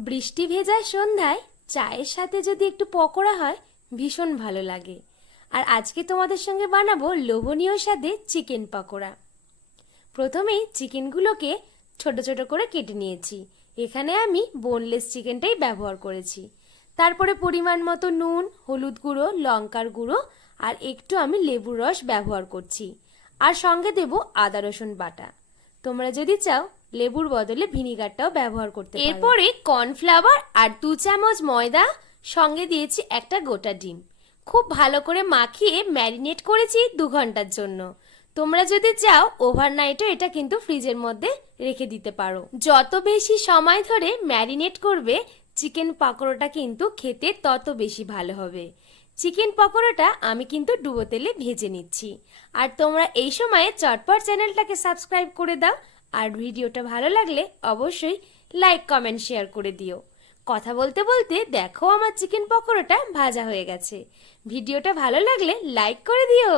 বৃষ্টি ভেজা সন্ধ্যায় চায়ের সাথে যদি একটু পকোড়া হয়, ভীষণ ভালো লাগে। আর আজকে তোমাদের সঙ্গে বানাবো লোভনীয় স্বাদে চিকেন পকোড়া। প্রথমেই চিকেনগুলোকে ছোট ছোট করে কেটে নিয়েছি। এখানে আমি বোনলেস চিকেনটাই ব্যবহার করেছি। তারপরে পরিমাণ মতো নুন, হলুদ গুঁড়ো, লঙ্কার গুঁড়ো আর একটু আমি লেবুর রস ব্যবহার করছি। আর সঙ্গে দেব আদা রসুন বাটা। তোমরা যদি চাও, লেবুর বদলে ভিনিগারটাও ব্যবহার করতে পারো। এরপরে কর্নফ্লাওয়ার আর দু চামচ ময়দা, সঙ্গে দিয়েছি একটা গোটা ডিম। খুব ভালো করে মাখিয়ে ম্যারিনেট করেছি দু ঘণ্টার জন্য। তোমরা যদি চাও, ওভারনাইটও এটা কিন্তু ফ্রিজের মধ্যে রেখে দিতে পারো। যত বেশি সময় ধরে ম্যারিনেট করবে, চিকেন পাকোড়াটা কিন্তু খেতে তত বেশি ভালো হবে। চিকেন পকোড়াটা আমি কিন্তু ডুবো তেলে ভেজে নিচ্ছি। আর তোমরা এই সময়ে চটপট চ্যানেলটাকে সাবস্ক্রাইব করে দাও, আর ভিডিওটা ভালো লাগলে অবশ্যই লাইক, কমেন্ট, শেয়ার করে দিও। কথা বলতে বলতে দেখো আমার চিকেন পকোড়াটা ভাজা হয়ে গেছে। ভিডিওটা ভালো লাগলে লাইক করে দিও।